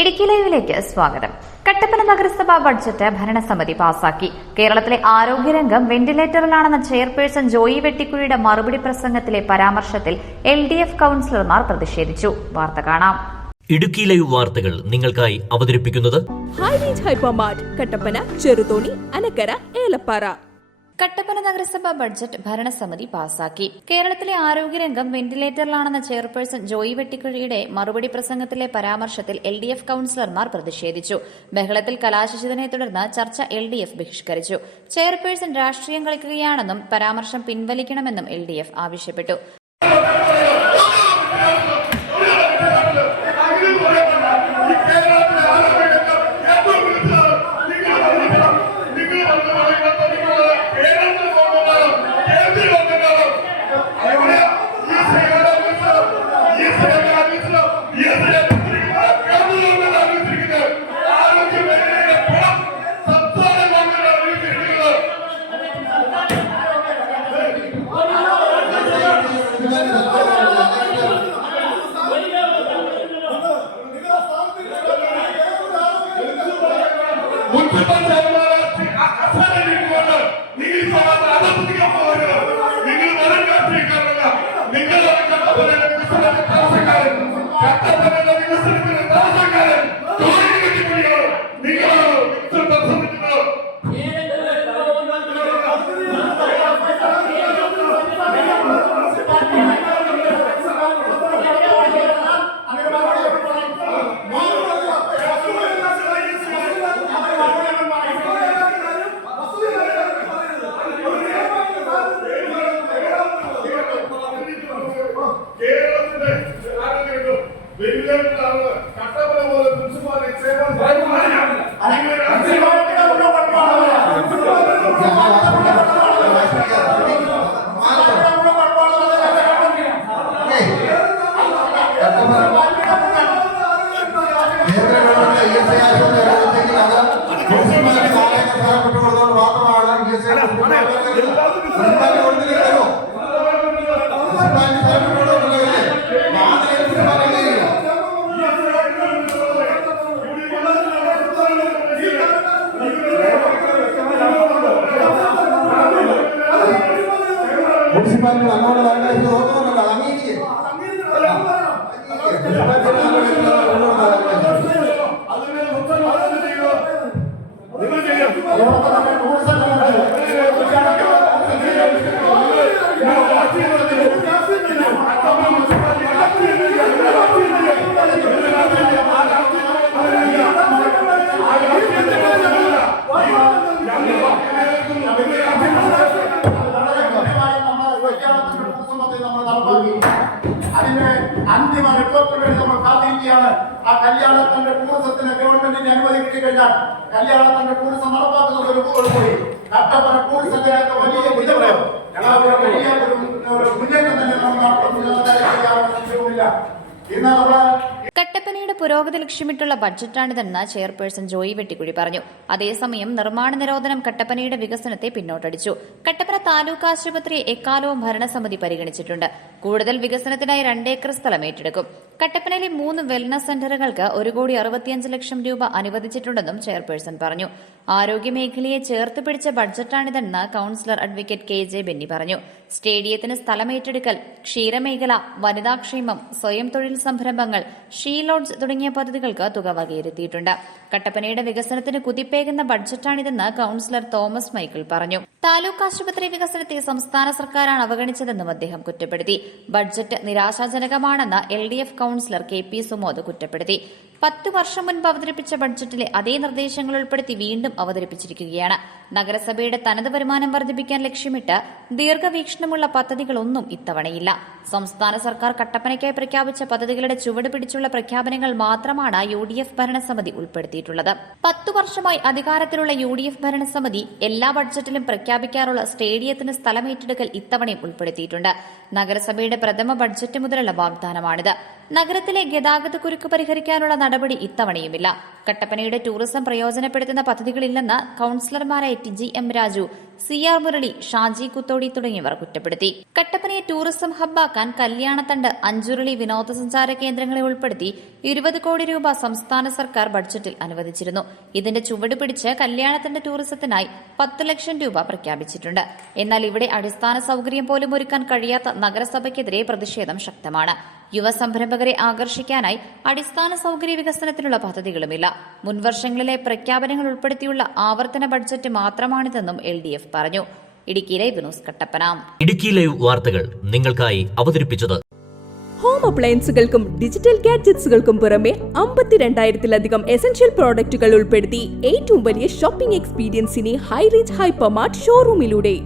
ഇടുക്കി ലൈവിലേക്ക് സ്വാഗതം. കട്ടപ്പന നഗരസഭാ ബഡ്ജറ്റ് ഭരണസമിതി പാസാക്കി. കേരളത്തിലെ ആരോഗ്യരംഗം വെന്റിലേറ്ററിലാണെന്ന ചെയർപേഴ്സൺ ജോയി വെട്ടിക്കുഴിയുടെ മറുപടി പ്രസംഗത്തിലെ പരാമർശത്തിൽ LDF കൌൺസിലർമാർ പ്രതിഷേധിച്ചു. വാർത്ത കാണാം. ഇടുക്കി ലൈവ് വാർത്തകൾ നിങ്ങൾക്കായി അവതരിപ്പിക്കുന്നത് ഹൈപ്പർമാർട്ട് കട്ടപ്പന, ചെറുതോണി, അനക്കര, ഏലപ്പാറ. കട്ടപ്പന നഗരസഭാ ബഡ്ജറ്റ് ഭരണസമിതി പാസാക്കി. കേരളത്തിലെ ആരോഗ്യരംഗം വെന്റിലേറ്ററിലാണെന്ന ചെയർപേഴ്സൺ ജോയി വെട്ടിക്കുഴിയുടെ മറുപടി പ്രസംഗത്തിലെ പരാമർശത്തിൽ LDF കൌൺസിലർമാർ പ്രതിഷേധിച്ചു. ബഹളത്തിൽ കലാശിച്ചതിനെ തുടർന്ന് ചർച്ച LDF ബഹിഷ്കരിച്ചു. ചെയർപേഴ്സൺ രാഷ്ട്രീയം കളിക്കുകയാണെന്നും പരാമർശം പിൻവലിക്കണമെന്നും LDF ആവശ്യപ്പെട്ടു. അതിന്റെ അന്തിമ റിപ്പോർട്ടിന് വേണ്ടി നമ്മൾ കാത്തിരിക്കുകയാണ്. ആ കല്യാണത്തിന്റെ ടൂറിസത്തിന് ഗവൺമെന്റിന് അനുമതി കിട്ടിക്കഴിഞ്ഞാൽ കല്യാണത്തിന്റെ ടൂറിസം നടപ്പാക്കുന്നതോടുകൂടി കട്ടപ്പന ടൂറിസത്തിനൊക്കെ വലിയ വലിയ ഒരു മുന്നേറ്റം തന്നെ നമ്മൾ നടത്തുന്നില്ല. ഇന്ന് നമ്മൾ കട്ടപ്പനയുടെ പുരോഗതി ലക്ഷ്യമിട്ടുള്ള ബഡ്ജറ്റാണിതെന്ന് ചെയർപേഴ്സൺ ജോയി വെട്ടിക്കുഴി പറഞ്ഞു. അതേസമയം നിർമ്മാണ നിരോധനം കട്ടപ്പനയുടെ വികസനത്തെ പിന്നോട്ടടിച്ചു. കട്ടപ്പന താലൂക്ക് ആശുപത്രി എക്കാലവും ഭരണസമിതി പരിഗണിച്ചിട്ടുണ്ട്. കൂടുതൽ വികസനത്തിനായി 2 ഏക്കർ സ്ഥലം ഏറ്റെടുക്കും. കട്ടപ്പനയിലെ 3 വെൽനസ് സെന്ററുകൾക്ക് 1,65 ലക്ഷം രൂപ അനുവദിച്ചിട്ടുണ്ടെന്നും ചെയർപേഴ്സൺ പറഞ്ഞു. ആരോഗ്യമേഖലയെ ചേർത്ത് പിടിച്ച ബഡ്ജറ്റാണിതെന്ന് കൌൺസിലർ അഡ്വക്കേറ്റ് KJ ബെന്നി പറഞ്ഞു. സ്റ്റേഡിയത്തിന് സ്ഥലമേറ്റെടുക്കൽ, ക്ഷീരമേഖല, വനിതാക്ഷേമം, സ്വയം തൊഴിൽ സംരംഭങ്ങൾ, ഷീ ലോഡ്ജ് തുടങ്ങിയ പദ്ധതികൾക്ക് തുക വകയിരുത്തിയിട്ടുണ്ട്. കട്ടപ്പനയുടെ വികസനത്തിന് കുതിപ്പേകുന്ന ബഡ്ജറ്റാണിതെന്ന് കൌൺസിലർ തോമസ് മൈക്കിൾ പറഞ്ഞു. താലൂക്ക് ആശുപത്രി വികസനത്തെ സംസ്ഥാന സർക്കാരാണ് അവഗണിച്ചതെന്നും അദ്ദേഹം കുറ്റപ്പെടുത്തി. ബഡ്ജറ്റ് നിരാശാജനകമാണെന്ന് LDF കൌൺസിലർ KP സുമോദ് കുറ്റപ്പെടുത്തി. 10 വർഷം മുൻപ് അവതരിപ്പിച്ച ബഡ്ജറ്റിലെ അതേ നിർദ്ദേശങ്ങൾ ഉൾപ്പെടുത്തി വീണ്ടും അവതരിപ്പിച്ചിരിക്കുകയാണ്. നഗരസഭയുടെ തനത് വരുമാനം വർദ്ധിപ്പിക്കാൻ ലക്ഷ്യമിട്ട് ദീർഘവീക്ഷണമുള്ള പദ്ധതികളൊന്നും ഇത്തവണയില്ല. സംസ്ഥാന സർക്കാർ കട്ടപ്പനയ്ക്കായി പ്രഖ്യാപിച്ച പദ്ധതികളുടെ ചുവട് പിടിച്ചുള്ള പ്രഖ്യാപനങ്ങൾ മാത്രമാണ് UDF ഭരണസമിതി ഉൾപ്പെടുത്തിയിട്ടുള്ളത്. 10 വർഷമായി അധികാരത്തിലുള്ള UDF ഭരണസമിതി എല്ലാ ബഡ്ജറ്റിലും പ്രഖ്യാപിക്കാറുള്ള സ്റ്റേഡിയത്തിന് സ്ഥലമേറ്റെടുക്കൽ ഇത്തവണയും ഉൾപ്പെടുത്തിയിട്ടുണ്ട്. നഗരസഭയുടെ പ്രഥമ ബഡ്ജറ്റ് മുതലുള്ള വാഗ്ദാനമാണിത്. നഗരത്തിലെ ഗതാഗതക്കുരുക്ക് പരിഹരിക്കാനുള്ള നടപടി ഇത്തവണയുമില്ല. കട്ടപ്പനയുടെ ടൂറിസം പ്രയോജനപ്പെടുത്തുന്ന പദ്ധതികളില്ലെന്ന് കൌൺസിലർമാരായ TG M Raju, CR Murali, Shaji Kuthodi തുടങ്ങിയവർ കുറ്റപ്പെടുത്തി. കട്ടപ്പനയെ ടൂറിസം ഹബ്ബാക്കാൻ കല്യാണത്തണ്ട്, അഞ്ചുരുളി വിനോദസഞ്ചാര കേന്ദ്രങ്ങളെ ഉൾപ്പെടുത്തി 20 കോടി രൂപ സംസ്ഥാന സർക്കാർ ബഡ്ജറ്റിൽ അനുവദിച്ചിരുന്നു. ഇതിന്റെ ചുവട് പിടിച്ച് കല്യാണത്തണ്ട് ടൂറിസത്തിനായി 10 ലക്ഷം രൂപ പ്രഖ്യാപിച്ചിട്ടുണ്ട്. എന്നാൽ ഇവിടെ അടിസ്ഥാന സൌകര്യം പോലും ഒരുക്കാൻ കഴിയാത്ത നഗരസഭയ്ക്കെതിരെ പ്രതിഷേധം ശക്തമാണ്. യുവ സംരംഭകരെ ആകർഷിക്കാനായി അടിസ്ഥാന സൌകര്യ വികസനത്തിനുള്ള പദ്ധതികളുമില്ല. മുൻവർഷങ്ങളിലെ പ്രഖ്യാപനങ്ങൾ ഉൾപ്പെടുത്തിയുള്ള ആവർത്തന ബഡ്ജറ്റ് മാത്രമാണിതെന്നും LDF പറഞ്ഞു. Idukki live news Kattappana. Idukki live വാർത്തകൾ നിങ്ങൾക്കായി അവതരിപ്പിച്ചത് ഹോം അപ്ലയൻസുകൾക്കും ഡിജിറ്റൽ ഗാഡ്ജറ്റ്സുകൾക്കും പുറമെ 52,000-ലധികം എസൻഷ്യൽ പ്രോഡക്റ്റുകൾ ഉൾപ്പെടുത്തി ഏറ്റവും വലിയ ഷോപ്പിംഗ് എക്സ്പീരിയൻസിനെ ഹൈറേഞ്ച് ഹൈപ്പർമാർട്ട് ഷോറൂമിലൂടെ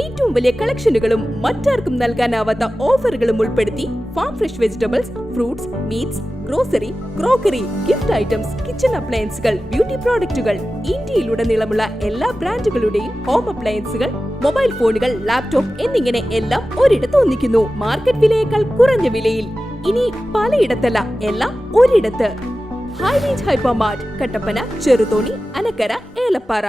ഏറ്റവും വലിയ കളക്ഷനുകളും മറ്റാർക്കും നൽകാനാവാത്ത ഓഫറുകളും ഉൾപ്പെടുത്തി farm fresh vegetables, fruits, meats, grocery, crockery, gift items, kitchen അപ്ലയൻസുകൾ, ബ്യൂട്ടി പ്രോഡക്റ്റുകൾ, ഇന്ത്യയിലുടനീളമുള്ള എല്ലാ ബ്രാൻഡുകളുടെയും ഹോം അപ്ലയൻസുകൾ, മൊബൈൽ ഫോണുകൾ, ലാപ്ടോപ്പ് എന്നിങ്ങനെ എല്ലാം ഒരിടത്ത് ഒന്നിക്കുന്നു. മാർക്കറ്റ് വിലയേക്കാൾ കുറഞ്ഞ വിലയിൽ. ഇനി പലയിടത്തല്ല, എല്ലാം ഒരിടത്ത്. High range hypermart, Kattappana, Cheruthoni, Anakkara, Elappara.